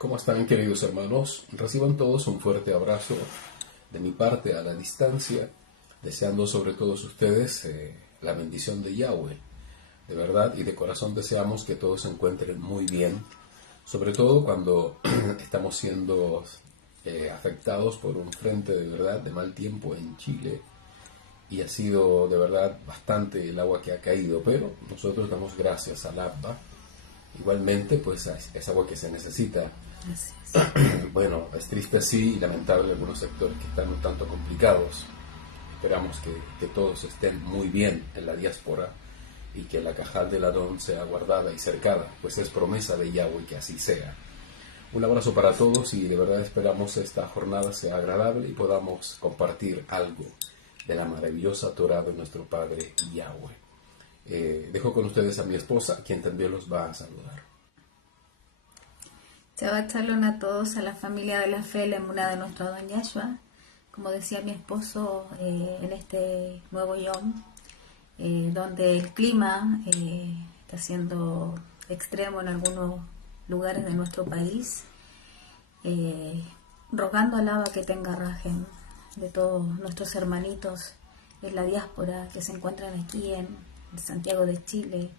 ¿Cómo están, queridos hermanos? Reciban todos un fuerte abrazo de mi parte a la distancia, deseando sobre todos ustedes la bendición de Yahweh. De verdad y de corazón deseamos que todos se encuentren muy bien, sobre todo cuando estamos siendo afectados por un frente de verdad de mal tiempo en Chile, y ha sido de verdad bastante el agua que ha caído, pero nosotros damos gracias al Abba. Igualmente, pues es agua que se necesita. Así es. Bueno, es triste así y lamentable algunos sectores que están un tanto complicados. Esperamos que todos estén muy bien en la diáspora y que la Cajal del Adón sea guardada y cercada, pues es promesa de Yahweh que así sea. Un abrazo para todos y de verdad esperamos esta jornada sea agradable y podamos compartir algo de la maravillosa Torah de nuestro Padre Yahweh. Dejo con ustedes a mi esposa, quien también los va a saludar. Shabbat Shalom a todos, a la familia de la fe, la emuná de nuestro Adón Yahshua. Como decía mi esposo, en este nuevo Yom, donde el clima está siendo extremo en algunos lugares de nuestro país, rogando al Abba que tenga rajem de todos nuestros hermanitos en la diáspora que se encuentran aquí en Santiago de Chile,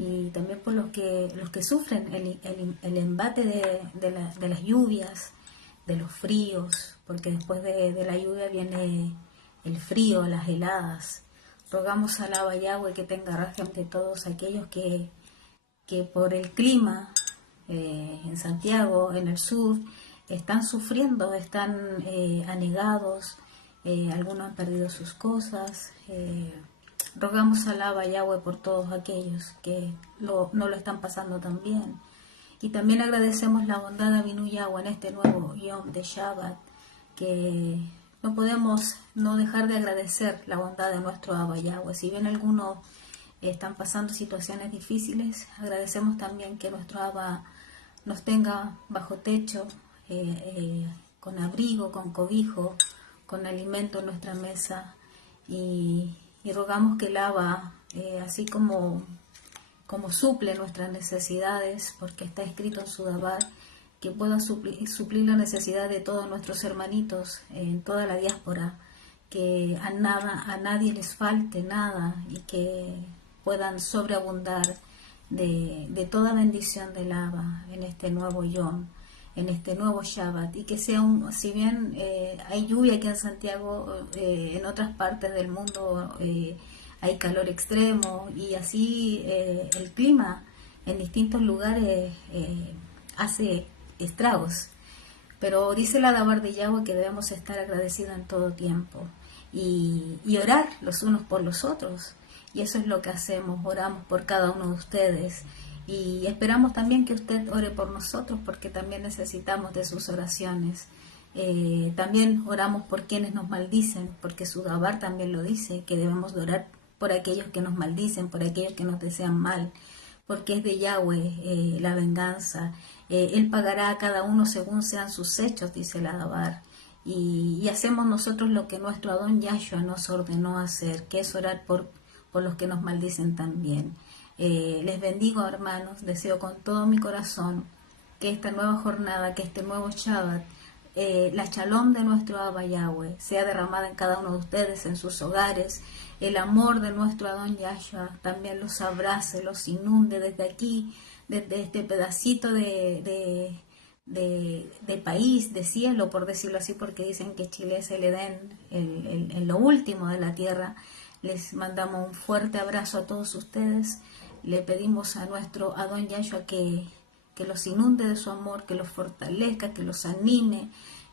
y también por los que sufren el embate de las lluvias, de los fríos, porque después de la lluvia viene el frío, las heladas. Rogamos al Abba Yahweh que tenga rajem de todos aquellos que por el clima en Santiago, en el sur, están sufriendo, están anegados, algunos han perdido sus cosas. Rogamos al Abba Yahweh por todos aquellos que no lo están pasando tan bien. Y también agradecemos la bondad de Avinu Yahweh en este nuevo Yom de Shabbat, que no podemos no dejar de agradecer la bondad de nuestro Abba Yahweh. Si bien algunos están pasando situaciones difíciles, agradecemos también que nuestro Abba nos tenga bajo techo, con abrigo, con cobijo, con alimento en nuestra mesa, y rogamos que el Abba, así como suple nuestras necesidades, porque está escrito en su Dabar, que pueda suplir la necesidad de todos nuestros hermanitos en toda la diáspora, que a nadie les falte nada y que puedan sobreabundar de toda bendición del Abba en este nuevo Yom, en este nuevo Shabbat, y que sea si bien hay lluvia aquí en Santiago, en otras partes del mundo hay calor extremo, y así el clima en distintos lugares hace estragos. Pero dice la Dabar de Yahweh que debemos estar agradecidos en todo tiempo y orar los unos por los otros. Y eso es lo que hacemos, oramos por cada uno de ustedes. Y esperamos también que usted ore por nosotros, porque también necesitamos de sus oraciones. También oramos por quienes nos maldicen, porque su Dabar también lo dice, que debemos de orar por aquellos que nos maldicen, por aquellos que nos desean mal, porque es de Yahweh la venganza. Él pagará a cada uno según sean sus hechos, dice la Dabar. Y hacemos nosotros lo que nuestro Adón Yahshua nos ordenó hacer, que es orar por los que nos maldicen también. Les bendigo, hermanos, deseo con todo mi corazón que esta nueva jornada, que este nuevo Shabbat, la shalom de nuestro Abba Yahweh sea derramada en cada uno de ustedes, en sus hogares. El amor de nuestro Adón Yahshua también los abrace, los inunde desde aquí, desde este pedacito de país, de cielo, por decirlo así, porque dicen que Chile es el Edén, en lo último de la tierra. Les mandamos un fuerte abrazo a todos ustedes. Le pedimos a nuestro Adón Yahshua que los inunde de su amor, que los fortalezca, que los anime,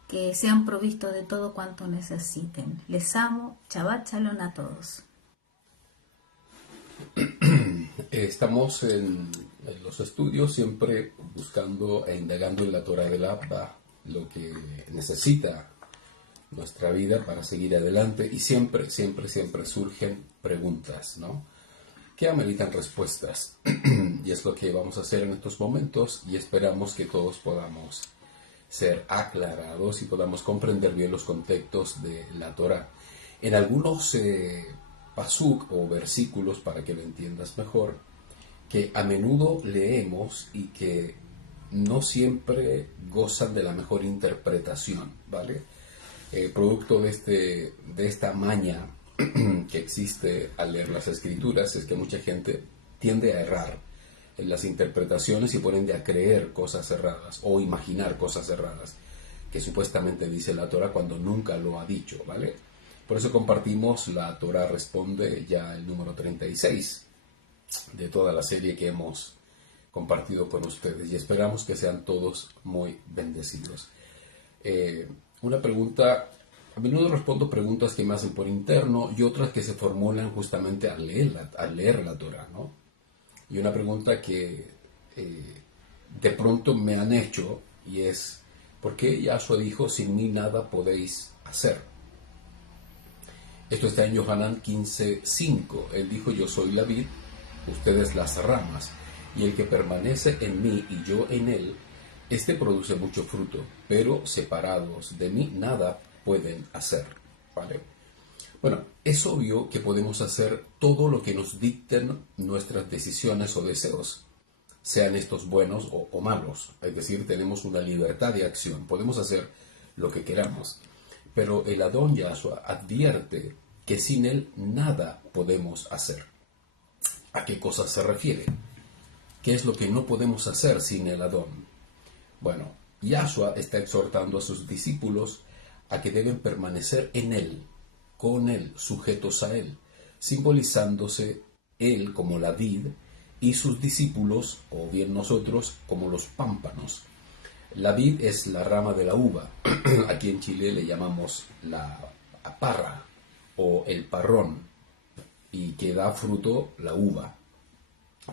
que sean provistos de todo cuanto necesiten. Les amo. Shabbat Shalom a todos. Estamos en los estudios siempre buscando e indagando en la Torah del Abba lo que necesita nuestra vida para seguir adelante, y siempre surgen preguntas, ¿no?, que ameritan respuestas. Y es lo que vamos a hacer en estos momentos, y esperamos que todos podamos ser aclarados y podamos comprender bien los contextos de la Torah. En algunos pasuk o versículos, para que lo entiendas mejor, que a menudo leemos y que no siempre gozan de la mejor interpretación, ¿vale? Producto de esta maña que existe al leer las escrituras es que mucha gente tiende a errar en las interpretaciones y por ende a creer cosas erradas o imaginar cosas erradas que supuestamente dice la Torah cuando nunca lo ha dicho, ¿vale? Por eso compartimos la Torah Responde, ya el número 36 de toda la serie que hemos compartido con ustedes y esperamos que sean todos muy bendecidos. Una pregunta, a menudo respondo preguntas que me hacen por interno y otras que se formulan justamente al leer la Torah, ¿no? Y una pregunta que de pronto me han hecho y es, ¿por qué Yahshua dijo, sin mí nada podéis hacer? Esto está en Yohanan 15:5. Él dijo, yo soy la vid, ustedes las ramas, y el que permanece en mí y yo en él, este produce mucho fruto, pero separados de mí nada pueden hacer, ¿vale? Bueno, es obvio que podemos hacer todo lo que nos dicten nuestras decisiones o deseos, sean estos buenos o malos. Es decir, tenemos una libertad de acción, podemos hacer lo que queramos. Pero el Adón Yahshua advierte que sin él nada podemos hacer. ¿A qué cosas se refiere? ¿Qué es lo que no podemos hacer sin el Adón? Bueno, Yahshua está exhortando a sus discípulos a que deben permanecer en él, con él, sujetos a él, simbolizándose él como la vid y sus discípulos, o bien nosotros, como los pámpanos. La vid es la rama de la uva. Aquí en Chile le llamamos la parra o el parrón, y que da fruto la uva.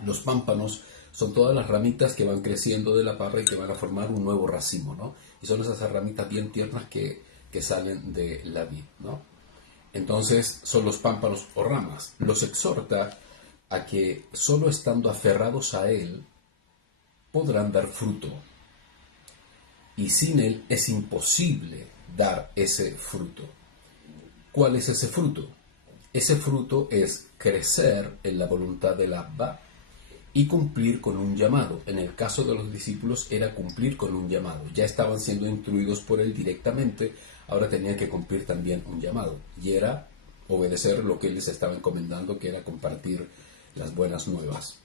Los pámpanos son todas las ramitas que van creciendo de la parra y que van a formar un nuevo racimo, ¿no? Y son esas ramitas bien tiernas que salen de la vid, ¿no? Entonces son los pámpanos o ramas. Los exhorta a que solo estando aferrados a él podrán dar fruto. Y sin él es imposible dar ese fruto. ¿Cuál es ese fruto? Ese fruto es crecer en la voluntad del Abba y cumplir con un llamado. En el caso de los discípulos era cumplir con un llamado. Ya estaban siendo instruidos por él directamente, ahora tenían que cumplir también un llamado. Y era obedecer lo que él les estaba encomendando, que era compartir las buenas nuevas.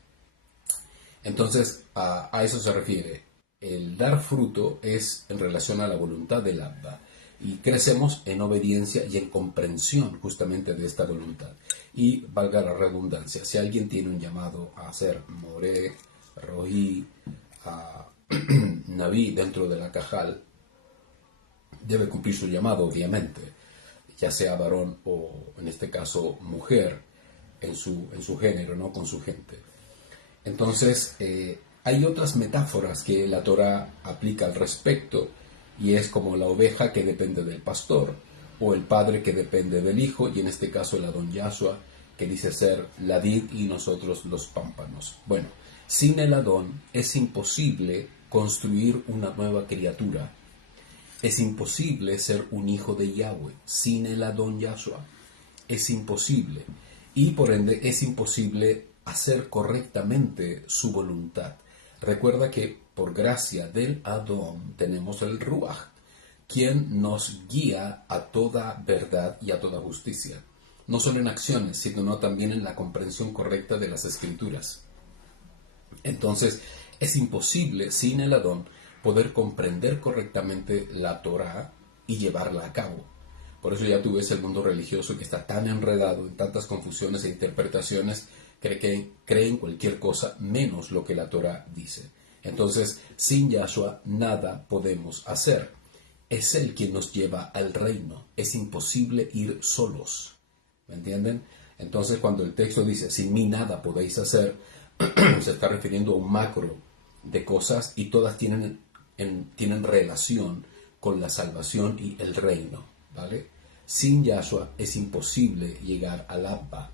Entonces, a eso se refiere. El dar fruto es en relación a la voluntad del Abba. Y crecemos en obediencia y en comprensión justamente de esta voluntad. Y valga la redundancia, si alguien tiene un llamado a ser Moré, Roí, Naví dentro de la Cajal, debe cumplir su llamado, obviamente, ya sea varón o, en este caso, mujer, en su género, ¿no? Con su gente. Entonces, hay otras metáforas que la Torah aplica al respecto, y es como la oveja que depende del pastor, o el padre que depende del hijo, y en este caso el Adón Yahshua, que dice ser la vid y nosotros los pámpanos. Bueno, sin el Adón es imposible construir una nueva criatura. Es imposible ser un hijo de Yahweh sin el Adón Yahshua. Es imposible. Y por ende es imposible hacer correctamente su voluntad. Recuerda que por gracia del Adón tenemos el Ruach, quien nos guía a toda verdad y a toda justicia. No solo en acciones, sino también en la comprensión correcta de las Escrituras. Entonces, es imposible sin el Adón poder comprender correctamente la Torah y llevarla a cabo. Por eso ya tú ves el mundo religioso que está tan enredado en tantas confusiones e interpretaciones, creen cualquier cosa menos lo que la Torah dice. Entonces, sin Yahshua nada podemos hacer. Es Él quien nos lleva al reino. Es imposible ir solos. ¿Me entienden? Entonces, cuando el texto dice, sin mí nada podéis hacer, se está refiriendo a un macro de cosas y todas tienen relación con la salvación y el reino, ¿vale? Sin Yahshua es imposible llegar al Abba.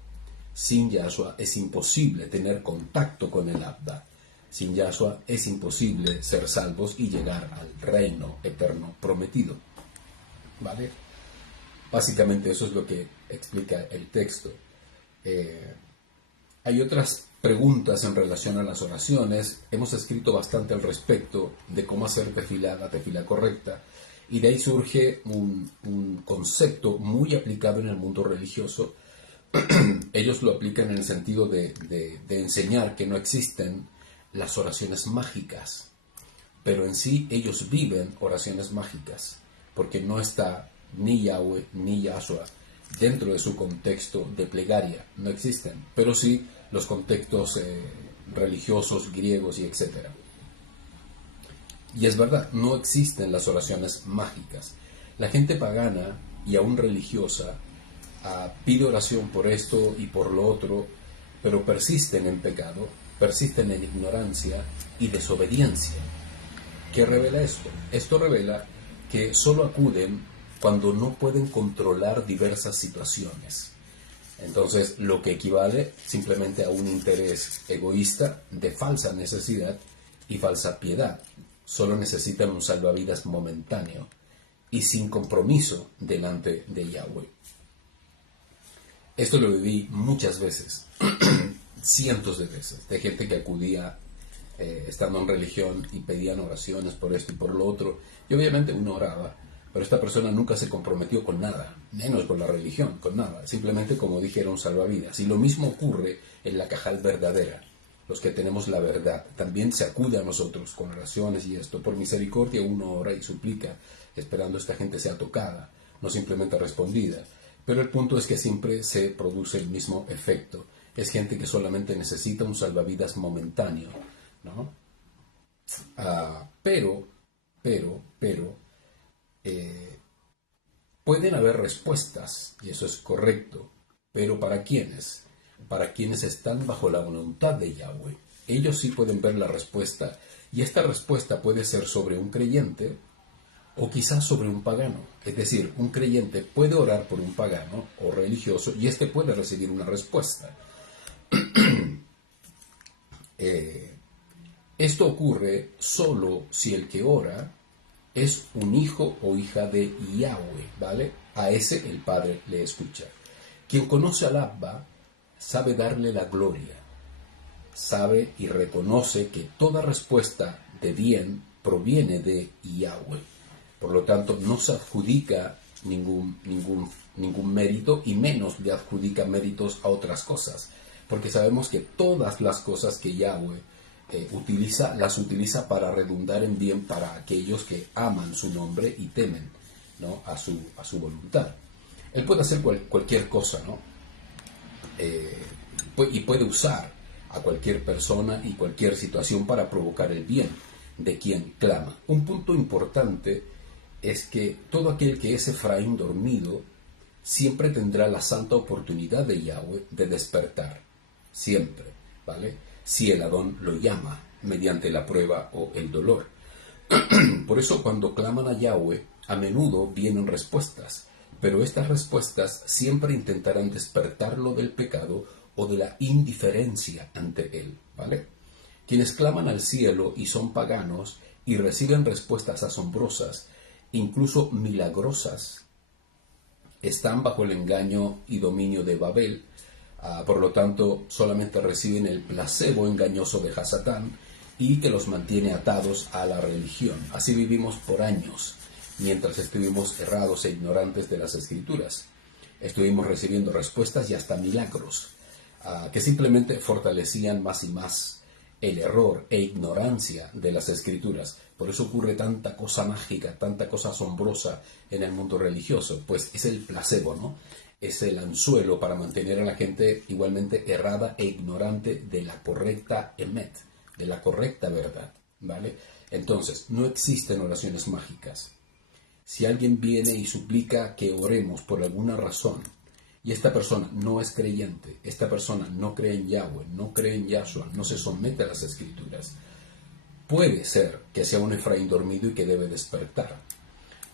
Sin Yahshua es imposible tener contacto con el Abba. Sin Yahshua es imposible ser salvos y llegar al reino eterno prometido, ¿vale? Básicamente eso es lo que explica el texto. Hay otras preguntas en relación a las oraciones. Hemos escrito bastante al respecto de cómo hacer la tefilá correcta, y de ahí surge un concepto muy aplicado en el mundo religioso. Ellos lo aplican en el sentido de enseñar que no existen las oraciones mágicas, pero en sí ellos viven oraciones mágicas, porque no está ni Yahweh ni Yahshua dentro de su contexto de plegaria, no existen, pero sí los contextos religiosos, griegos y etcétera. Y es verdad, no existen las oraciones mágicas. La gente pagana y aún religiosa pide oración por esto y por lo otro, pero persisten en pecado, persisten en ignorancia y desobediencia. ¿Qué revela esto? Esto revela que solo acuden cuando no pueden controlar diversas situaciones. Entonces, lo que equivale simplemente a un interés egoísta de falsa necesidad y falsa piedad. Solo necesitan un salvavidas momentáneo y sin compromiso delante de Yahweh. Esto lo viví muchas veces, cientos de veces, de gente que acudía estando en religión y pedían oraciones por esto y por lo otro, y obviamente uno oraba, pero esta persona nunca se comprometió con nada, menos con la religión, con nada, simplemente, como dije, era un salvavidas. Y lo mismo ocurre en la cajal verdadera. Los que tenemos la verdad también se acude a nosotros con oraciones y esto. Por misericordia uno ora y suplica, esperando esta gente sea tocada, no simplemente respondida. Pero el punto es que siempre se produce el mismo efecto. Es gente que solamente necesita un salvavidas momentáneo, ¿no? Pero, pueden haber respuestas, y eso es correcto, pero ¿para quiénes? Para quienes están bajo la voluntad de Yahweh. Ellos sí pueden ver la respuesta, y esta respuesta puede ser sobre un creyente o quizás sobre un pagano. Es decir, un creyente puede orar por un pagano o religioso y éste puede recibir una respuesta. Esto ocurre solo si el que ora es un hijo o hija de Yahweh, ¿vale? A ese el Padre le escucha. Quien conoce al Abba sabe darle la gloria, sabe y reconoce que toda respuesta de bien proviene de Yahweh. Por lo tanto, no se adjudica ningún mérito, y menos le adjudica méritos a otras cosas, porque sabemos que todas las cosas que Yahweh las utiliza para redundar en bien para aquellos que aman su nombre y temen, ¿no?, a su voluntad. Él puede hacer cualquier cosa, ¿no? Y puede usar a cualquier persona y cualquier situación para provocar el bien de quien clama. Un punto importante es que todo aquel que es Efraín dormido siempre tendrá la santa oportunidad de Yahweh de despertar, siempre, ¿vale? Si el Adón lo llama mediante la prueba o el dolor. Por eso cuando claman a Yahweh, a menudo vienen respuestas, pero estas respuestas siempre intentarán despertarlo del pecado o de la indiferencia ante él, ¿vale? Quienes claman al cielo y son paganos y reciben respuestas asombrosas, incluso milagrosas, están bajo el engaño y dominio de Babel. Por lo tanto, solamente reciben el placebo engañoso de Hasatán y que los mantiene atados a la religión. Así vivimos por años, mientras estuvimos errados e ignorantes de las Escrituras. Estuvimos recibiendo respuestas y hasta milagros, que simplemente fortalecían más y más el error e ignorancia de las Escrituras. Por eso ocurre tanta cosa mágica, tanta cosa asombrosa en el mundo religioso, pues es el placebo, ¿no? Es el anzuelo para mantener a la gente igualmente errada e ignorante de la correcta emet, de la correcta verdad, ¿vale? Entonces, no existen oraciones mágicas. Si alguien viene y suplica que oremos por alguna razón, y esta persona no es creyente, esta persona no cree en Yahweh, no cree en Yahshua, no se somete a las Escrituras, puede ser que sea un Efraín dormido y que debe despertar.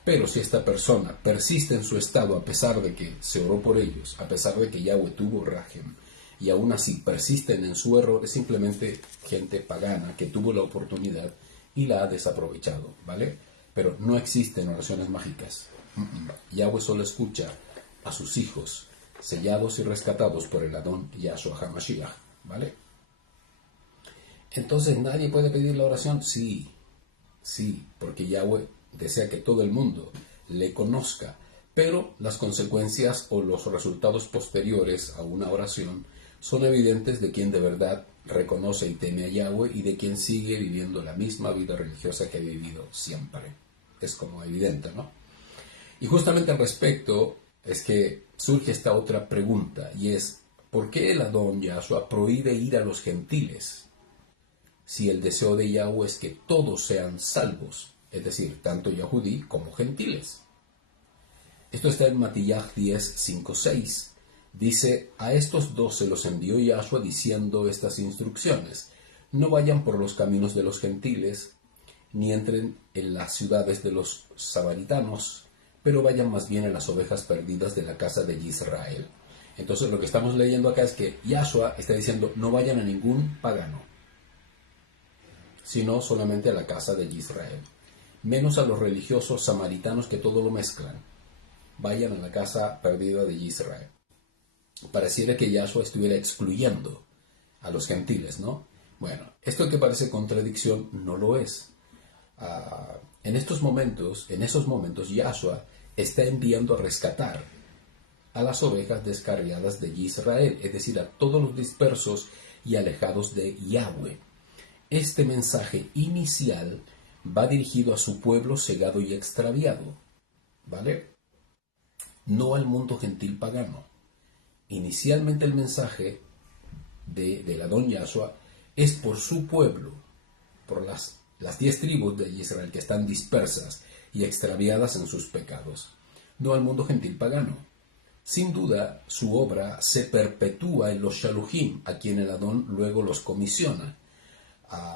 Pero si esta persona persiste en su estado a pesar de que se oró por ellos, a pesar de que Yahweh tuvo rajem, y aún así persisten en su error, es simplemente gente pagana que tuvo la oportunidad y la ha desaprovechado, ¿vale? Pero no existen oraciones mágicas. Yahweh solo escucha a sus hijos, sellados y rescatados por el Adón Yahshua HaMashiach, ¿vale? Entonces, ¿nadie puede pedir la oración? Sí, sí, porque Yahweh desea que todo el mundo le conozca, pero las consecuencias o los resultados posteriores a una oración son evidentes de quien de verdad reconoce y teme a Yahweh y de quien sigue viviendo la misma vida religiosa que ha vivido siempre. Es como evidente, ¿no? Y justamente al respecto es que surge esta otra pregunta, y es, ¿por qué el Adón Yahshua prohíbe ir a los gentiles si el deseo de Yahweh es que todos sean salvos, es decir, tanto Yahudí como gentiles? Esto está en Matillaj 10, 5, 6. Dice, a estos dos se los envió Yahshua diciendo estas instrucciones: no vayan por los caminos de los gentiles, ni entren en las ciudades de los samaritanos, pero vayan más bien a las ovejas perdidas de la casa de Israel. Entonces lo que estamos leyendo acá es que Yahshua está diciendo, no vayan a ningún pagano, sino solamente a la casa de Israel, menos a los religiosos samaritanos que todo lo mezclan. Vayan a la casa perdida de Israel. Pareciera que Yahshua estuviera excluyendo a los gentiles, ¿no? Bueno, esto que parece contradicción no lo es. En esos momentos, Yahshua está enviando a rescatar a las ovejas descarriadas de Israel, es decir, a todos los dispersos y alejados de Yahweh. Este mensaje inicial va dirigido a su pueblo cegado y extraviado, ¿vale? No al mundo gentil pagano. Inicialmente el mensaje del Adón Yahshua es por su pueblo, por las 10 tribus de Israel que están dispersas y extraviadas en sus pecados, no al mundo gentil pagano. Sin duda, su obra se perpetúa en los Shaluchim, a quien el Adón luego los comisiona,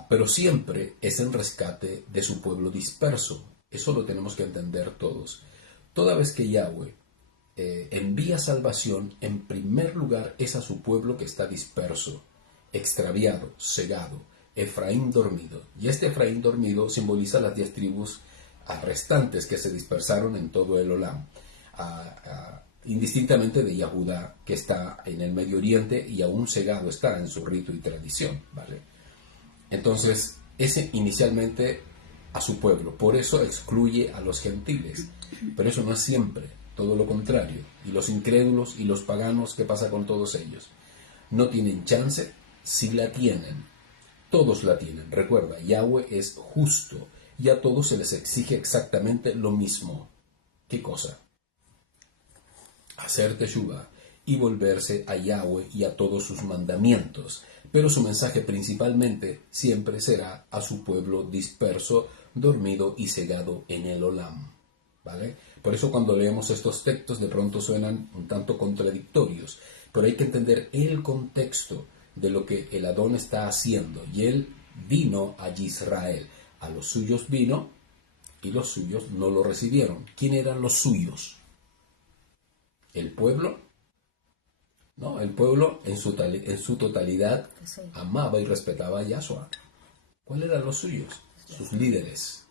pero siempre es en rescate de su pueblo disperso. Eso lo tenemos que entender todos. Toda vez que Yahweh envía salvación, en primer lugar es a su pueblo que está disperso, extraviado, cegado, Efraín dormido. Y este Efraín dormido simboliza las 10 tribus restantes que se dispersaron en todo el Olam, indistintamente de Yahudá, que está en el Medio Oriente y aún cegado está en su rito y tradición, ¿vale? Entonces, ese inicialmente a su pueblo, por eso excluye a los gentiles, pero eso no es siempre, todo lo contrario. Y los incrédulos y los paganos, ¿qué pasa con todos ellos? No tienen chance, sí la tienen. Todos la tienen. Recuerda, Yahweh es justo y a todos se les exige exactamente lo mismo. ¿Qué cosa? Hacer teshuvá y volverse a Yahweh y a todos sus mandamientos. Pero su mensaje principalmente siempre será a su pueblo disperso, dormido y cegado en el Olam, ¿vale? Por eso cuando leemos estos textos de pronto suenan un tanto contradictorios, pero hay que entender el contexto de lo que el Adón está haciendo. Y él vino a Israel, a los suyos vino y los suyos no lo recibieron. ¿Quién eran los suyos? ¿El pueblo? No, el pueblo en su totalidad amaba y respetaba a Yahshua. ¿Cuáles eran los suyos? Sus líderes,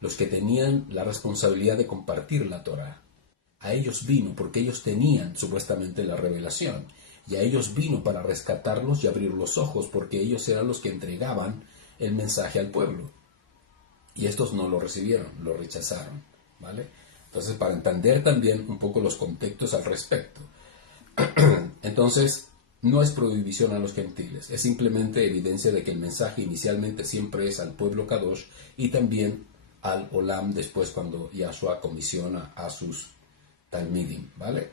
los que tenían la responsabilidad de compartir la Torah. A ellos vino porque ellos tenían supuestamente la revelación, y a ellos vino para rescatarlos y abrir los ojos, porque ellos eran los que entregaban el mensaje al pueblo. Y estos no lo recibieron, lo rechazaron, ¿vale? Entonces, para entender también un poco los contextos al respecto. Entonces, no es prohibición a los gentiles, es simplemente evidencia de que el mensaje inicialmente siempre es al pueblo Kadosh y también al Olam después cuando Yahshua comisiona a sus Talmidim, ¿vale?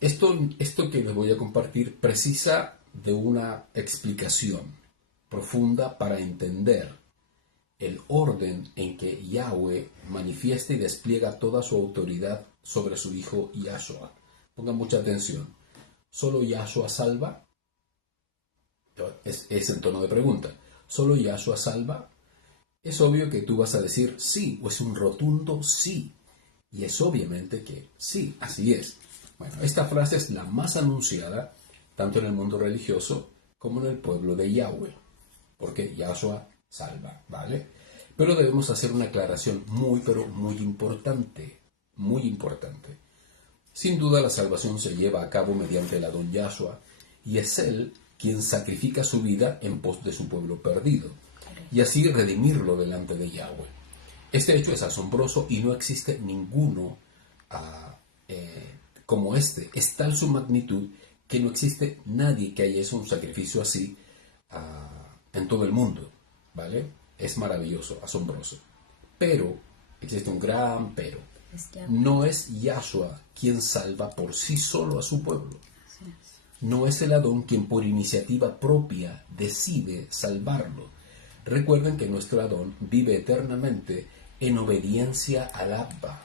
Esto que les voy a compartir precisa de una explicación profunda para entender el orden en que Yahweh manifiesta y despliega toda su autoridad sobre su Hijo Yahshua. Pongan mucha atención. ¿Solo Yahshua salva? Es el tono de pregunta. ¿Solo Yahshua salva? Es obvio que tú vas a decir sí, o es un rotundo sí. Y es obviamente que sí, así es. Bueno, esta frase es la más anunciada tanto en el mundo religioso como en el pueblo de Yahweh, porque Yahshua salva, ¿vale? Pero debemos hacer una aclaración pero muy importante, muy importante. Sin duda la salvación se lleva a cabo mediante el Adón Yahshua, y es Él quien sacrifica su vida en pos de su pueblo perdido, y así redimirlo delante de Yahweh. Este hecho es asombroso y no existe ninguno como este. Es tal su magnitud que no existe nadie que haya hecho un sacrificio así en todo el mundo, ¿vale? Es maravilloso, asombroso. Pero, existe un gran pero. No es Yahshua quien salva por sí solo a su pueblo. No es el Adón quien por iniciativa propia decide salvarlo. Recuerden que nuestro Adón vive eternamente en obediencia al Abba.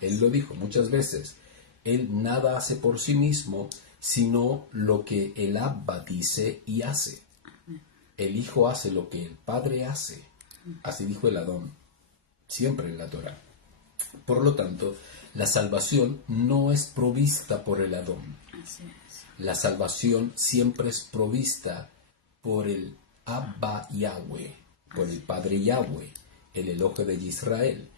Él lo dijo muchas veces. Él nada hace por sí mismo, sino lo que el Abba dice y hace. El Hijo hace lo que el Padre hace. Así dijo el Adón, siempre en la Torá. Por lo tanto, la salvación no es provista por el Adón. La salvación siempre es provista por el Abba Yahweh, por el Padre Yahweh, el Elohe de Israel,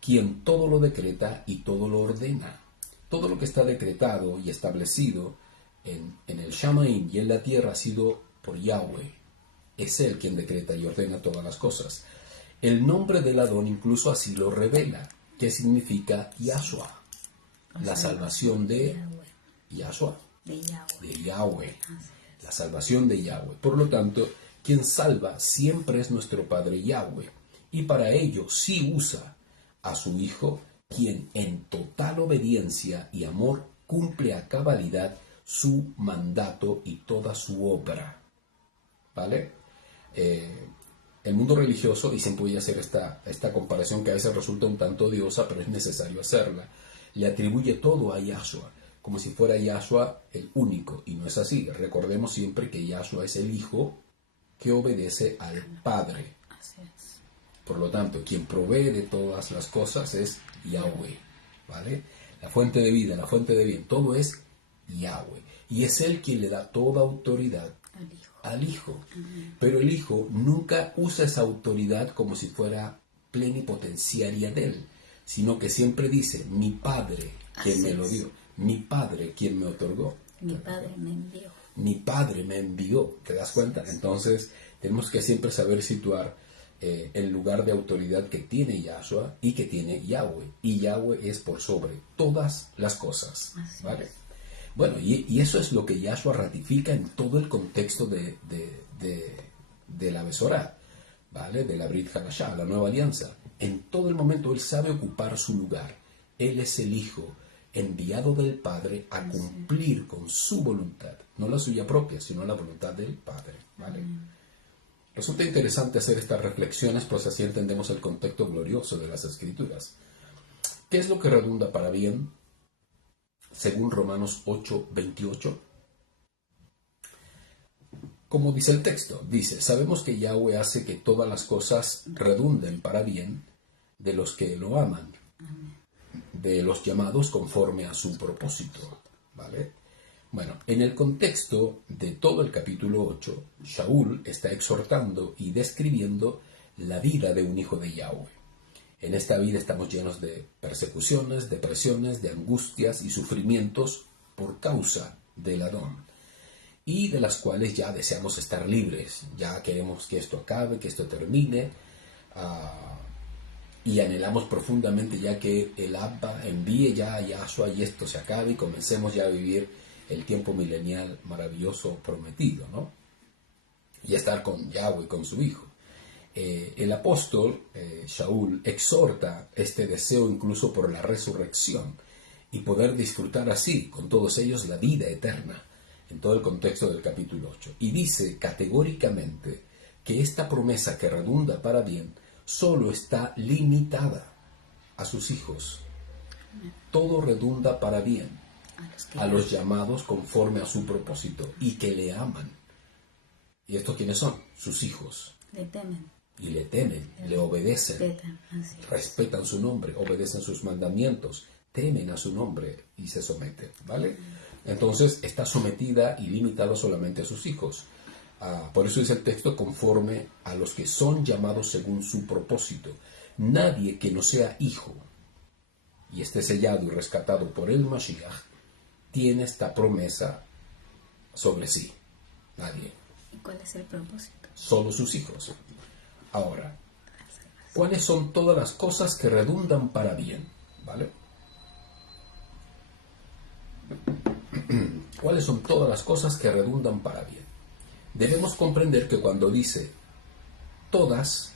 quien todo lo decreta y todo lo ordena. Todo lo que está decretado y establecido en el Shamaim y en la tierra ha sido por Yahweh. Es Él quien decreta y ordena todas las cosas. El nombre del Adón incluso así lo revela, que significa Yahshua, la salvación de Yahshua, de Yahweh, la salvación de Yahweh. Por lo tanto, quien salva siempre es nuestro Padre Yahweh, y para ello sí usa a su Hijo, quien en total obediencia y amor cumple a cabalidad su mandato y toda su obra. ¿Vale? El mundo religioso, y siempre voy a hacer esta comparación que a veces resulta un tanto odiosa, pero es necesario hacerla, le atribuye todo a Yahshua, como si fuera Yahshua el único, y no es así. Recordemos siempre que Yahshua es el Hijo que obedece al Padre. Por lo tanto, quien provee de todas las cosas es Yahweh, ¿vale? La fuente de vida, la fuente de bien, todo es Yahweh. Y es Él quien le da toda autoridad al Hijo. Pero el Hijo nunca usa esa autoridad como si fuera plenipotenciaria de Él, sino que siempre dice, mi Padre quien me lo dio, mi Padre quien me otorgó. Mi Padre me envió. Mi Padre me envió, ¿te das cuenta? Entonces, tenemos que siempre saber situar el lugar de autoridad que tiene Yahshua y que tiene Yahweh. Y Yahweh es por sobre todas las cosas, ¿vale? Bueno, y eso es lo que Yahshua ratifica en todo el contexto de la Besorá, ¿vale? De la Brit Hadashah, la nueva alianza. En todo el momento Él sabe ocupar su lugar. Él es el Hijo enviado del Padre a cumplir con su voluntad, no la suya propia, sino la voluntad del Padre, ¿vale? Resulta interesante hacer estas reflexiones, pues así entendemos el contexto glorioso de las Escrituras. ¿Qué es lo que redunda para bien? Según Romanos 8:28. Como dice el texto, dice, sabemos que Yahweh hace que todas las cosas redunden para bien de los que lo aman, de los llamados conforme a su propósito, ¿vale? Bueno, en el contexto de todo el capítulo 8, Shaul está exhortando y describiendo la vida de un hijo de Yahweh. En esta vida estamos llenos de persecuciones, depresiones, de angustias y sufrimientos por causa del Adón, y de las cuales ya deseamos estar libres, ya queremos que esto acabe, que esto termine, y anhelamos profundamente ya que el Abba envíe ya a Yahshua y esto se acabe y comencemos ya a vivir el tiempo milenial maravilloso prometido, ¿no? Y estar con Yahweh, con su Hijo. El apóstol Shaul exhorta este deseo incluso por la resurrección y poder disfrutar así con todos ellos la vida eterna en todo el contexto del capítulo 8. Y dice categóricamente que esta promesa que redunda para bien solo está limitada a sus hijos. Todo redunda para bien a los llamados conforme a su propósito y que le aman. ¿Y estos quiénes son? Sus hijos. Le temen. Y le temen, le obedecen, respetan su nombre, obedecen sus mandamientos, temen a su nombre y se someten, ¿vale? Entonces está sometida y limitada solamente a sus hijos. Por eso dice el texto, conforme a los que son llamados según su propósito. Nadie que no sea hijo y esté sellado y rescatado por el Mashiach tiene esta promesa sobre sí, Nadie. ¿Y cuál es el propósito? Solo sus hijos. Ahora, ¿cuáles son todas las cosas que redundan para bien? ¿Vale? ¿Cuáles son todas las cosas que redundan para bien? Debemos comprender que cuando dice todas,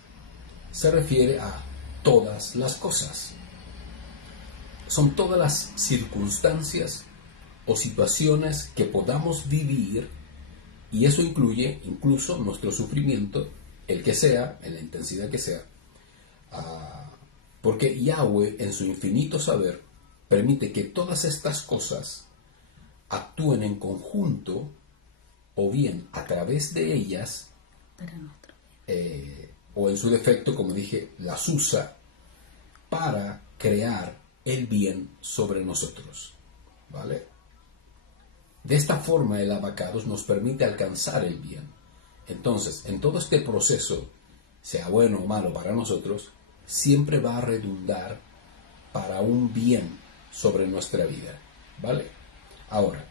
se refiere a todas las cosas. Son todas las circunstancias o situaciones que podamos vivir, y eso incluye incluso nuestro sufrimiento, el que sea, en la intensidad que sea, porque Yahweh en su infinito saber permite que todas estas cosas actúen en conjunto o bien a través de ellas Para nuestro bien. o en su defecto, como dije, las usa para crear el bien sobre nosotros, ¿vale? De esta forma el abacados nos permite alcanzar el bien. Entonces, en todo este proceso, sea bueno o malo para nosotros, siempre va a redundar para un bien sobre nuestra vida, ¿vale? Ahora,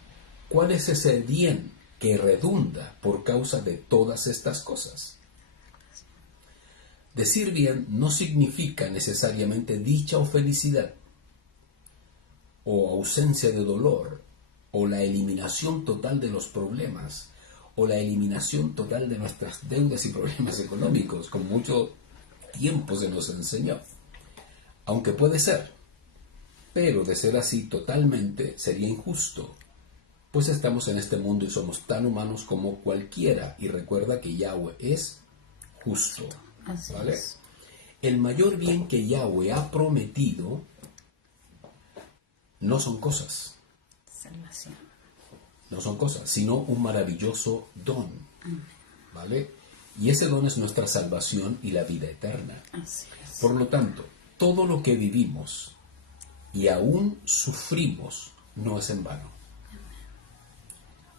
¿cuál es ese bien que redunda por causa de todas estas cosas? Decir bien no significa necesariamente dicha o felicidad, o ausencia de dolor, o la eliminación total de los problemas, o la eliminación total de nuestras deudas y problemas económicos, como mucho tiempo se nos enseñó. Aunque puede ser, pero de ser así totalmente sería injusto, pues estamos en este mundo y somos tan humanos como cualquiera, y recuerda que Yahweh es justo, ¿vale? El mayor bien que Yahweh ha prometido no son cosas, Salvación. no son cosas, sino un maravilloso don, ¿vale? Y ese don es nuestra salvación y la vida eterna. Así es. Por lo tanto, todo lo que vivimos y aún sufrimos no es en vano.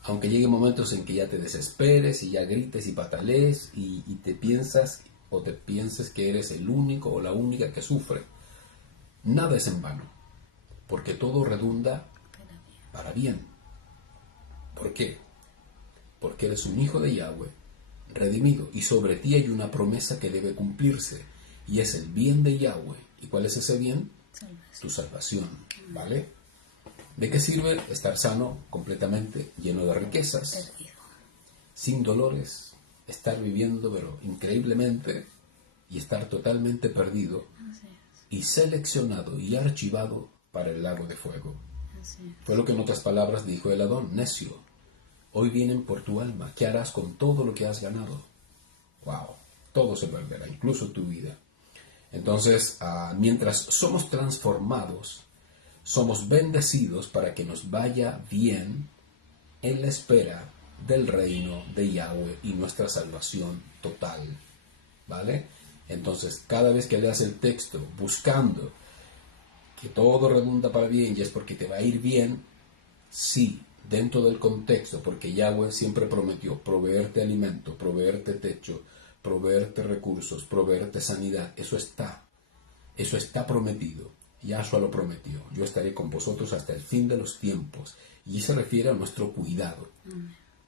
Aunque lleguen momentos en que ya te desesperes y ya grites y patalees y te piensas o te pienses que eres el único o la única que sufre, nada es en vano, porque todo redunda para bien. ¿Por qué? Porque eres un hijo de Yahweh, redimido, y sobre ti hay una promesa que debe cumplirse, y es el bien de Yahweh. ¿Y cuál es ese bien? Salvación. Tu salvación, ¿vale? ¿De qué sirve estar sano, completamente, lleno de riquezas, Perdido. sin dolores, estar viviendo, pero increíblemente, y estar totalmente perdido Así es. y seleccionado y archivado para el lago de fuego? Así es. Fue lo que en otras palabras dijo el Adón: necio, hoy vienen por tu alma, ¿qué harás con todo lo que has ganado? Wow, todo se perderá, incluso tu vida. Entonces, mientras somos transformados, somos bendecidos para que nos vaya bien en la espera del reino de Yahweh y nuestra salvación total, ¿vale? Entonces, cada vez que leas el texto buscando que todo redunda para bien y es porque te va a ir bien, sí, dentro del contexto, porque Yahweh siempre prometió proveerte alimento, proveerte techo, proveerte recursos, proveerte sanidad. Eso está prometido. Yahshua lo prometió: yo estaré con vosotros hasta el fin de los tiempos. Y se refiere a nuestro cuidado,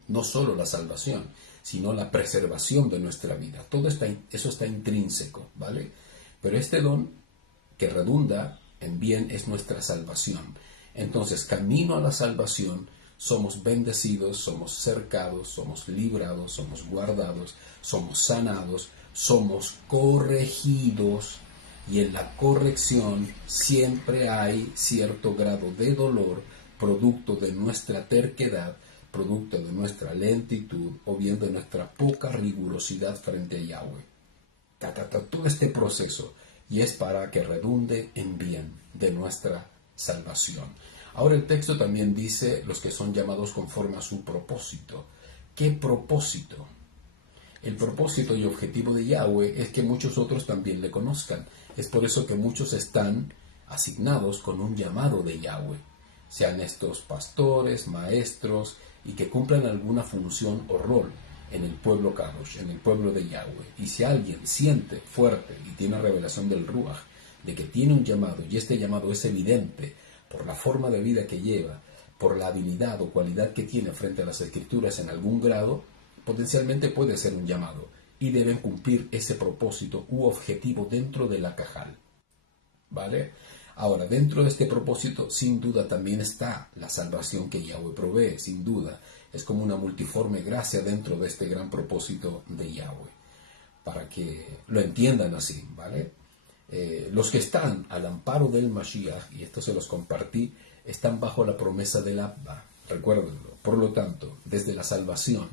no solo la salvación, sino la preservación de nuestra vida. Eso está intrínseco, ¿vale? Pero este don que redunda en bien es nuestra salvación. Entonces, camino a la salvación, somos bendecidos, somos cercados, somos librados, somos guardados, somos sanados, somos corregidos, y en la corrección siempre hay cierto grado de dolor, producto de nuestra terquedad, producto de nuestra lentitud o bien de nuestra poca rigurosidad frente a Yahweh. Todo este proceso, y es para que redunde en bien de nuestra salvación. Ahora el texto también dice los que son llamados conforme a su propósito. ¿Qué propósito? El propósito y objetivo de Yahweh es que muchos otros también le conozcan. Es por eso que muchos están asignados con un llamado de Yahweh, sean estos pastores, maestros, y que cumplan alguna función o rol en el pueblo Kadosh, en el pueblo de Yahweh. Y si alguien siente fuerte y tiene revelación del Ruach de que tiene un llamado, y este llamado es evidente por la forma de vida que lleva, por la habilidad o cualidad que tiene frente a las Escrituras en algún grado, potencialmente puede ser un llamado y deben cumplir ese propósito u objetivo dentro de la cajal. ¿Vale? Ahora, dentro de este propósito, sin duda también está la salvación que Yahweh provee, sin duda. Es como una multiforme gracia dentro de este gran propósito de Yahweh, para que lo entiendan así, ¿vale? Los que están al amparo del Mashiach, y esto se los compartí, están bajo la promesa del Abba, recuérdenlo. Por lo tanto, desde la salvación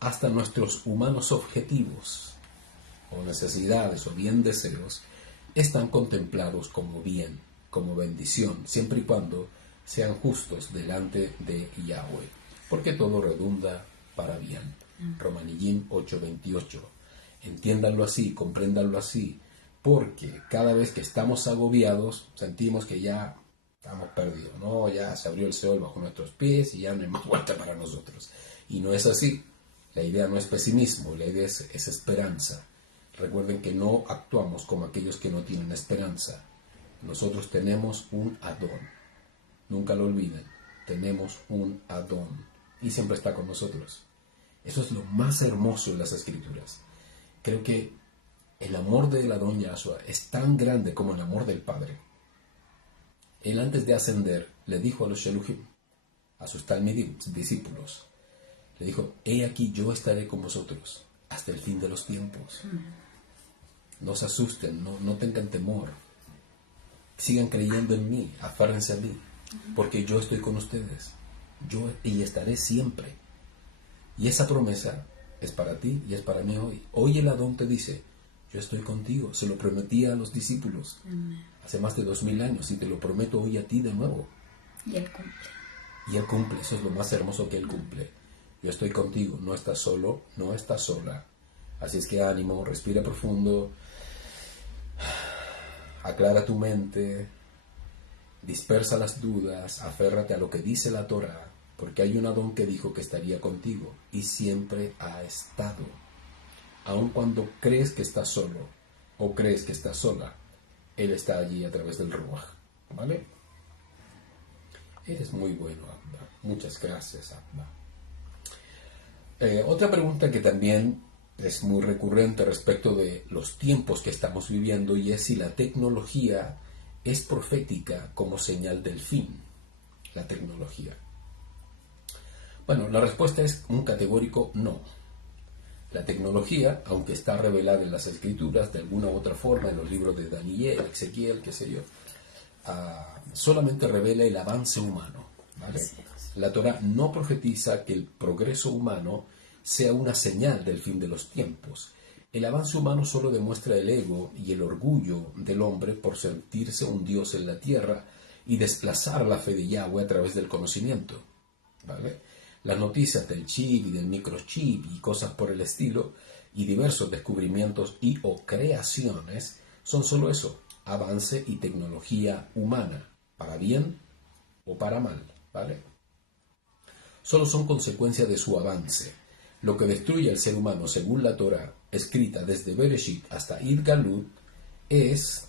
hasta nuestros humanos objetivos, o necesidades, o bien deseos, están contemplados como bien, como bendición, siempre y cuando sean justos delante de Yahweh, porque todo redunda para bien. Romanillín 8:28. Entiéndanlo así, compréndanlo así, porque cada vez que estamos agobiados, sentimos que ya estamos perdidos, ¿no? Ya se abrió el Seol bajo nuestros pies y ya no hay más vuelta para nosotros. Y no es así. La idea no es pesimismo, la idea es esperanza. Recuerden que no actuamos como aquellos que no tienen esperanza. Nosotros tenemos un Adón. Nunca lo olviden. Tenemos un Adón. Y siempre está con nosotros. Eso es lo más hermoso de las Escrituras. Creo que el amor del Adón Yahshua es tan grande como el amor del Padre. Él antes de ascender le dijo a los Sheluhim, a sus talmidim, discípulos, le dijo, he aquí yo estaré con vosotros hasta el fin de los tiempos. No se asusten, no tengan temor. Sigan creyendo en mí, afárrense a mí, porque yo estoy con ustedes. Y estaré siempre. Y esa promesa es para ti y es para mí hoy. Hoy el Adón te dice, yo estoy contigo. Se lo prometí a los discípulos hace más de 2000 años y te lo prometo hoy a ti de nuevo. Y Él cumple. Y Él cumple, eso es lo más hermoso que Él cumple. Yo estoy contigo, no estás solo, no estás sola. Así es que ánimo, respira profundo, aclara tu mente, dispersa las dudas, aférrate a lo que dice la Torah, porque hay un Adón que dijo que estaría contigo y siempre ha estado. Aun cuando crees que estás solo o crees que estás sola, Él está allí a través del Ruach, ¿vale? Eres muy bueno, Abba. Muchas gracias, Abba. Otra pregunta que también es muy recurrente respecto de los tiempos que estamos viviendo y es si la tecnología es profética como señal del fin. La tecnología. Bueno, la respuesta es un categórico no. La tecnología, aunque está revelada en las Escrituras de alguna u otra forma, en los libros de Daniel, Ezequiel, qué sé yo, solamente revela el avance humano, ¿vale? La Torah no profetiza que el progreso humano sea una señal del fin de los tiempos. El avance humano solo demuestra el ego y el orgullo del hombre por sentirse un Dios en la tierra y desplazar la fe de Yahweh a través del conocimiento, ¿vale? Las noticias del chip y del microchip y cosas por el estilo y diversos descubrimientos y o creaciones son solo eso, avance y tecnología humana, para bien o para mal, ¿vale? Solo son consecuencia de su avance. Lo que destruye al ser humano, según la Torah, escrita desde Bereshit hasta Id Galut, es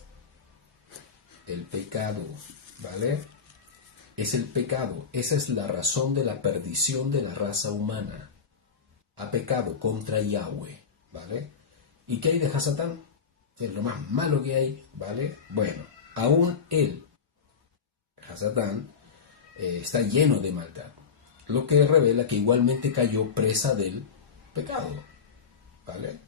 el pecado, ¿vale? Es el pecado. Esa es la razón de la perdición de la raza humana. Ha pecado contra Yahweh, ¿vale? ¿Y qué hay de Hasatán? Es lo más malo que hay, ¿vale? Bueno, aún él, Hasatán, está lleno de maldad, lo que revela que igualmente cayó presa del pecado, ¿vale?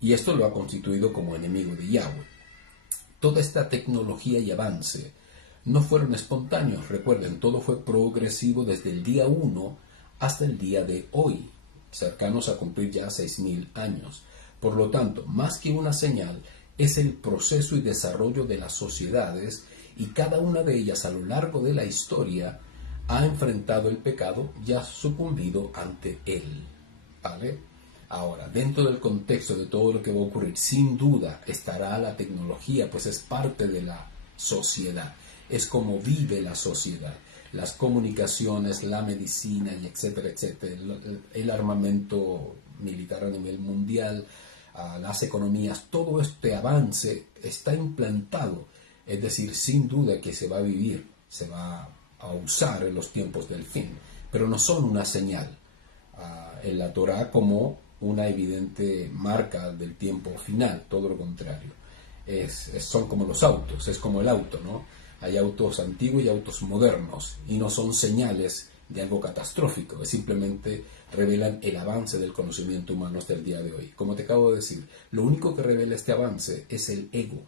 Y esto lo ha constituido como enemigo de Yahweh. Toda esta tecnología y avance no fueron espontáneos, recuerden, todo fue progresivo desde el día 1 hasta el día de hoy, cercanos a cumplir ya 6000 años. Por lo tanto, más que una señal, es el proceso y desarrollo de las sociedades y cada una de ellas a lo largo de la historia ha enfrentado el pecado y ha sucumbido ante él, ¿vale? Ahora, dentro del contexto de todo lo que va a ocurrir, sin duda estará la tecnología, pues es parte de la sociedad, es como vive la sociedad, las comunicaciones, la medicina, y etcétera, etcétera, el armamento militar a nivel mundial, las economías, todo este avance está implantado, es decir, sin duda que se va a vivir, se va a usar en los tiempos del fin, pero no son una señal. en la Torá como una evidente marca del tiempo final, todo lo contrario. Son como los autos, es como el auto, ¿no? Hay autos antiguos y autos modernos, y no son señales de algo catastrófico, simplemente revelan el avance del conocimiento humano hasta el día de hoy. Como te acabo de decir, lo único que revela este avance es el ego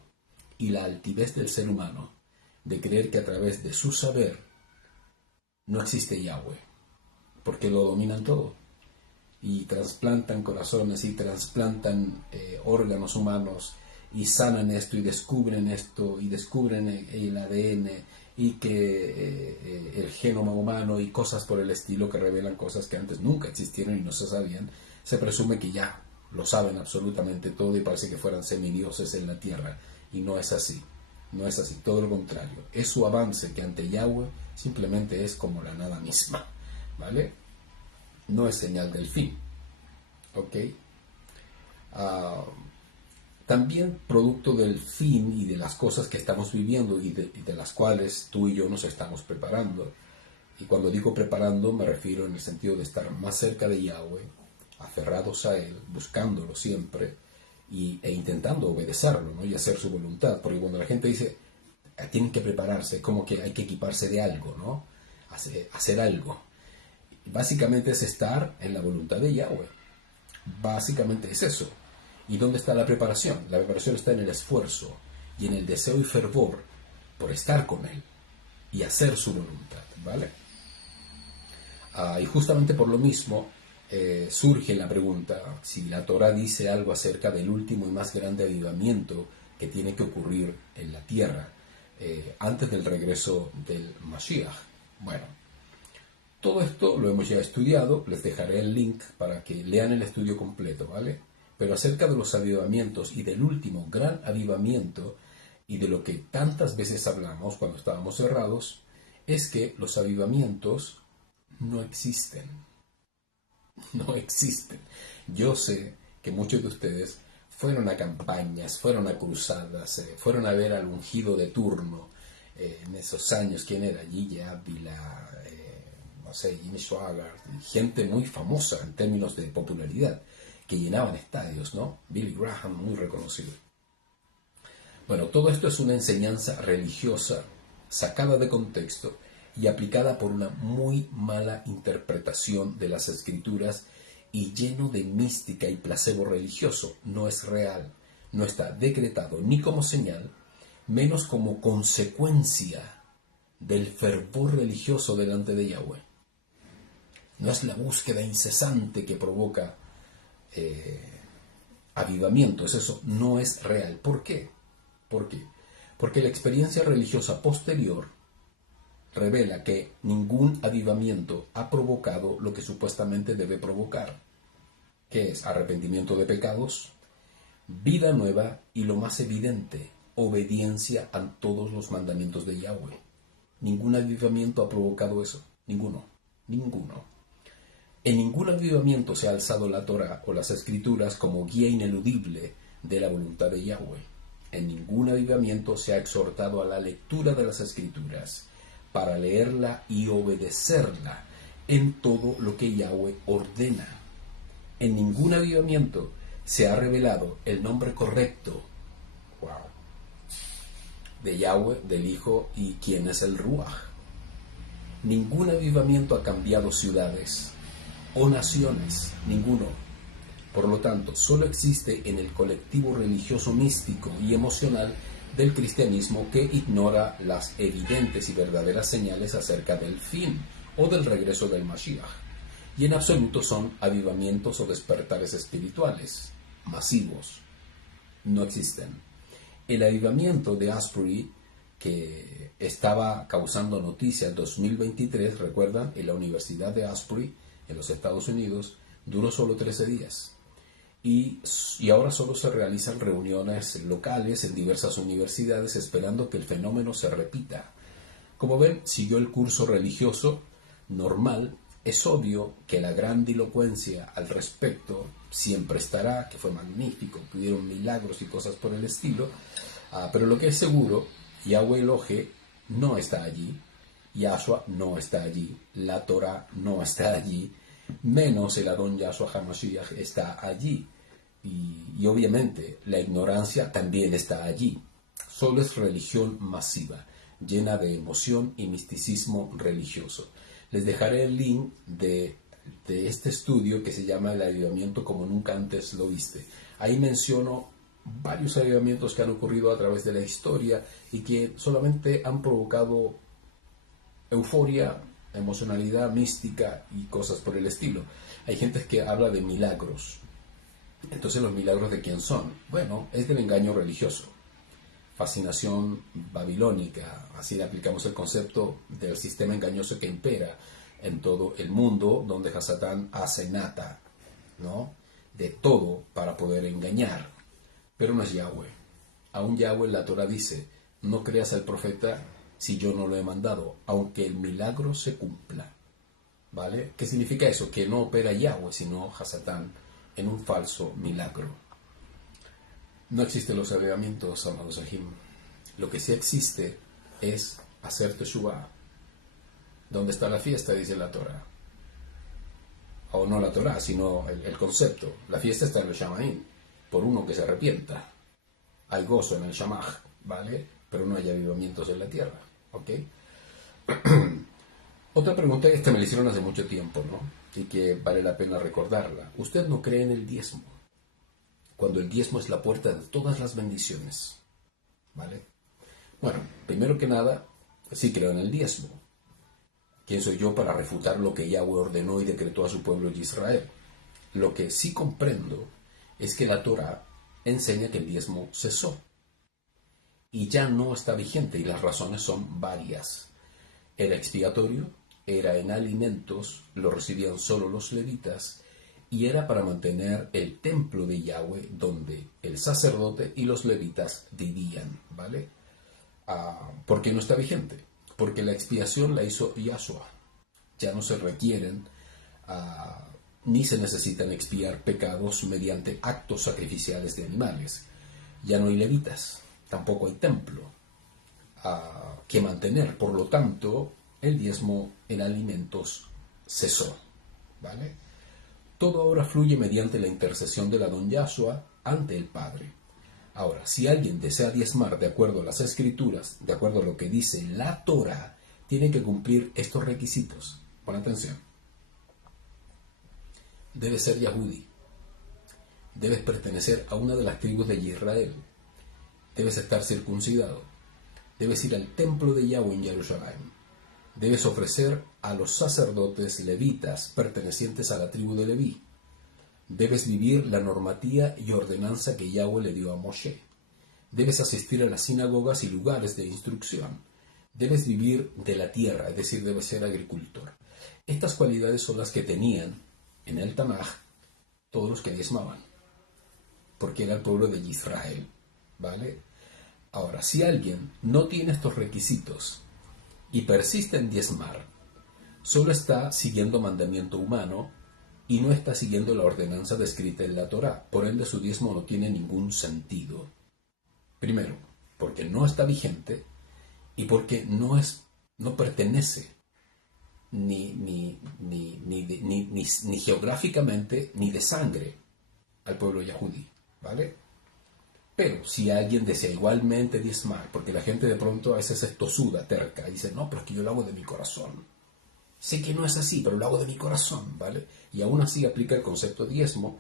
y la altivez del ser humano, de creer que a través de su saber no existe Yahweh, porque lo dominan todo, y trasplantan corazones y trasplantan órganos humanos, y sanan esto y descubren el ADN y que el genoma humano y cosas por el estilo que revelan cosas que antes nunca existieron y no se sabían. Se presume que ya lo saben absolutamente todo y parece que fueran semidioses en la tierra, y no es así. No es así, todo lo contrario. Es su avance que ante Yahweh simplemente es como la nada misma, ¿vale? No es señal del fin, ¿ok? También producto del fin y de las cosas que estamos viviendo y de las cuales tú y yo nos estamos preparando. Y cuando digo preparando me refiero en el sentido de estar más cerca de Yahweh, aferrados a Él, buscándolo siempre e intentando obedecerlo, ¿no? Y hacer su voluntad. Porque cuando la gente dice tienen que prepararse, como que hay que equiparse de algo, ¿no? Hacer algo. Básicamente es estar en la voluntad de Yahweh. Básicamente es eso. ¿Y dónde está la preparación? La preparación está en el esfuerzo y en el deseo y fervor por estar con Él y hacer su voluntad, ¿vale? Y justamente por lo mismo surge la pregunta si la Torá dice algo acerca del último y más grande avivamiento que tiene que ocurrir en la tierra antes del regreso del Mashiach. Bueno, todo esto lo hemos ya estudiado, les dejaré el link para que lean el estudio completo, ¿vale? Pero acerca de los avivamientos y del último gran avivamiento y de lo que tantas veces hablamos cuando estábamos cerrados, es que los avivamientos no existen. No existen. Yo sé que muchos de ustedes fueron a campañas, fueron a cruzadas, fueron a ver al ungido de turno en esos años. ¿Quién era? Gigi Ávila, no sé, Jimmy Swaggart, gente muy famosa en términos de popularidad, que llenaban estadios, ¿no? Billy Graham, muy reconocido. Bueno, todo esto es una enseñanza religiosa sacada de contexto y aplicada por una muy mala interpretación de las escrituras y lleno de mística y placebo religioso. No es real, no está decretado ni como señal, menos como consecuencia del fervor religioso delante de Yahweh. No es la búsqueda incesante que provoca avivamiento, eso no es real. ¿Por qué? ¿Por qué? Porque la experiencia religiosa posterior revela que ningún avivamiento ha provocado lo que supuestamente debe provocar, que es arrepentimiento de pecados, vida nueva y lo más evidente, obediencia a todos los mandamientos de Yahweh. Ningún avivamiento ha provocado eso, ninguno. En ningún avivamiento se ha alzado la Torá o las Escrituras como guía ineludible de la voluntad de Yahweh. En ningún avivamiento se ha exhortado a la lectura de las Escrituras para leerla y obedecerla en todo lo que Yahweh ordena. En ningún avivamiento se ha revelado el nombre correcto de Yahweh, del Hijo y quién es el Ruach. Ningún avivamiento ha cambiado ciudades o naciones, ninguno. Por lo tanto, solo existe en el colectivo religioso místico y emocional del cristianismo que ignora las evidentes y verdaderas señales acerca del fin o del regreso del Mashiach. Y en absoluto son avivamientos o despertares espirituales masivos. No existen. El avivamiento de Asbury, que estaba causando noticia en 2023, recuerdan, en la Universidad de Asbury, en los Estados Unidos, duró solo 13 días. Y ahora solo se realizan reuniones locales en diversas universidades esperando que el fenómeno se repita. Como ven, siguió el curso religioso normal. Es obvio que la grandilocuencia al respecto siempre estará, que fue magnífico, que hubieron milagros y cosas por el estilo, pero lo que es seguro, Yahweh Elohe no está allí, Yahshua no está allí, la Torah no está allí, menos el Adón Yahshua HaMashiach está allí. Y obviamente la ignorancia también está allí. Solo es religión masiva, llena de emoción y misticismo religioso. Les dejaré el link de este estudio que se llama El avivamiento como nunca antes lo viste. Ahí menciono varios avivamientos que han ocurrido a través de la historia y que solamente han provocado euforia, emocionalidad mística y cosas por el estilo. Hay gente que habla de milagros. Entonces, ¿los milagros de quién son? Bueno, es del engaño religioso. Fascinación babilónica. Así le aplicamos el concepto del sistema engañoso que impera en todo el mundo, donde Hasatán hace nata, ¿no?, de todo para poder engañar. Pero no es Yahweh. Aún Yahweh en la Torah dice, no creas al profeta si yo no lo he mandado, aunque el milagro se cumpla. ¿Vale? ¿Qué significa eso? Que no opera Yahweh, sino Hasatán en un falso milagro. No existen los avivamientos, amados Sahim. Lo que sí existe es hacer Teshuvah. ¿Dónde está la fiesta? Dice la Torah. O no la Torah, sino el concepto. La fiesta está en el Shamaim, por uno que se arrepienta. Hay gozo en el Shamaj, ¿vale? Pero no hay avivamientos en la tierra, ¿ok? Otra pregunta, esta me la hicieron hace mucho tiempo, ¿no? Y que vale la pena recordarla. ¿Usted no cree en el diezmo? Cuando el diezmo es la puerta de todas las bendiciones, ¿vale? Bueno, primero que nada, sí creo en el diezmo. ¿Quién soy yo para refutar lo que Yahweh ordenó y decretó a su pueblo de Israel? Lo que sí comprendo es que la Torah enseña que el diezmo cesó y ya no está vigente, y las razones son varias. Era expiatorio, era en alimentos, lo recibían solo los levitas, y era para mantener el templo de Yahweh donde el sacerdote y los levitas vivían, ¿vale? ¿Por qué no está vigente? Porque la expiación la hizo Yahshua. Ya no se requieren ni se necesitan expiar pecados mediante actos sacrificiales de animales. Ya no hay levitas, tampoco hay templo que mantener. Por lo tanto, el diezmo en alimentos cesó, ¿vale? Todo ahora fluye mediante la intercesión del Adón Yahshua ante el Padre. Ahora, si alguien desea diezmar de acuerdo a las Escrituras, de acuerdo a lo que dice la Torah, tiene que cumplir estos requisitos. Pon atención. Debes ser Yahudi. Debes pertenecer a una de las tribus de Israel. Debes estar circuncidado. Debes ir al templo de Yahweh en Jerusalén. Debes ofrecer a los sacerdotes levitas pertenecientes a la tribu de Leví. Debes vivir la normativa y ordenanza que Yahweh le dio a Moshe. Debes asistir a las sinagogas y lugares de instrucción. Debes vivir de la tierra, es decir, debes ser agricultor. Estas cualidades son las que tenían en el Tanaj todos los que diezmaban, porque era el pueblo de Israel, ¿vale? Ahora, si alguien no tiene estos requisitos y persiste en diezmar, solo está siguiendo mandamiento humano y no está siguiendo la ordenanza descrita en la Torá. Por ende, su diezmo no tiene ningún sentido. Primero, porque no está vigente y porque no pertenece ni geográficamente ni de sangre al pueblo yahudí, ¿vale? Pero si alguien desea igualmente diezmar, porque la gente de pronto a veces es tosuda, terca, y dice, no, pero es que yo lo hago de mi corazón. Sé que no es así, pero lo hago de mi corazón, ¿vale? Y aún así aplica el concepto de diezmo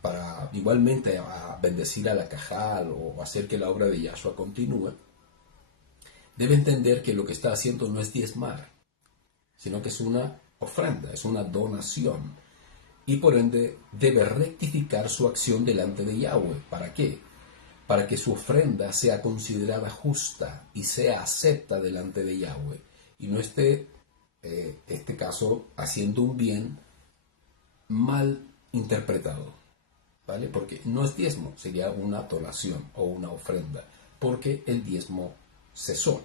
para igualmente bendecir a la cajal o hacer que la obra de Yahshua continúe. Debe entender que lo que está haciendo no es diezmar, sino que es una ofrenda, es una donación. Y por ende debe rectificar su acción delante de Yahweh. ¿Para qué? Para que su ofrenda sea considerada justa y sea acepta delante de Yahweh. Y no esté, este caso, haciendo un bien mal interpretado, ¿vale? Porque no es diezmo, sería una donación o una ofrenda, porque el diezmo cesó,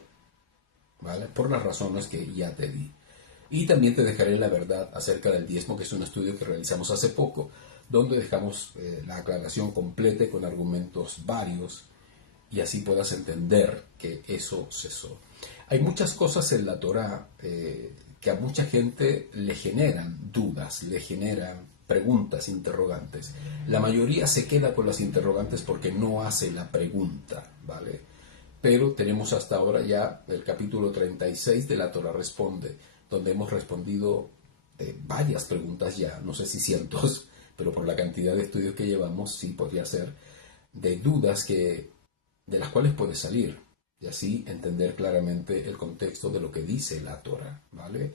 ¿vale? Por las razones que ya te di. Y también te dejaré la verdad acerca del diezmo, que es un estudio que realizamos hace poco, donde dejamos la aclaración completa con argumentos varios y así puedas entender que eso cesó. Hay muchas cosas en la Torá que que a mucha gente le generan dudas, le generan preguntas, interrogantes. La mayoría se queda con las interrogantes porque no hace la pregunta, ¿vale? Pero tenemos hasta ahora ya el capítulo 36 de la Torah Responde, donde hemos respondido varias preguntas ya, no sé si cientos, pero por la cantidad de estudios que llevamos, sí podría ser, de dudas de las cuales puede salir, y así entender claramente el contexto de lo que dice la Torah, ¿vale?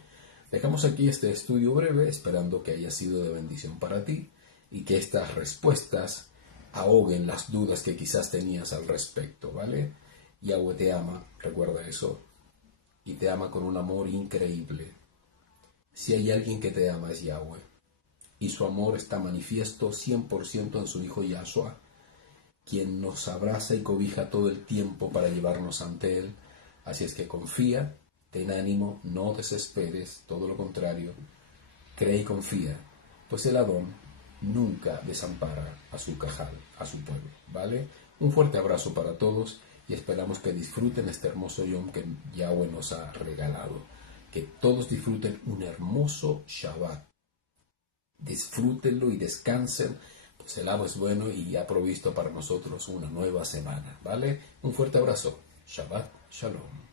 Dejamos aquí este estudio breve, esperando que haya sido de bendición para ti y que estas respuestas ahoguen las dudas que quizás tenías al respecto, ¿vale? Yahweh te ama, recuerda eso, y te ama con un amor increíble. Si hay alguien que te ama es Yahweh, y su amor está manifiesto 100% en su Hijo Yahshua, quien nos abraza y cobija todo el tiempo para llevarnos ante Él. Así es que confía, ten ánimo, no desesperes, todo lo contrario, cree y confía, pues el Adón nunca desampara a su cajal, a su pueblo, ¿vale? Un fuerte abrazo para todos y esperamos que disfruten este hermoso Yom que Yahweh nos ha regalado. Que todos disfruten un hermoso Shabbat. Disfrútenlo y descansen, pues el Abba es bueno y ha provisto para nosotros una nueva semana, ¿vale? Un fuerte abrazo. Shabbat Shalom.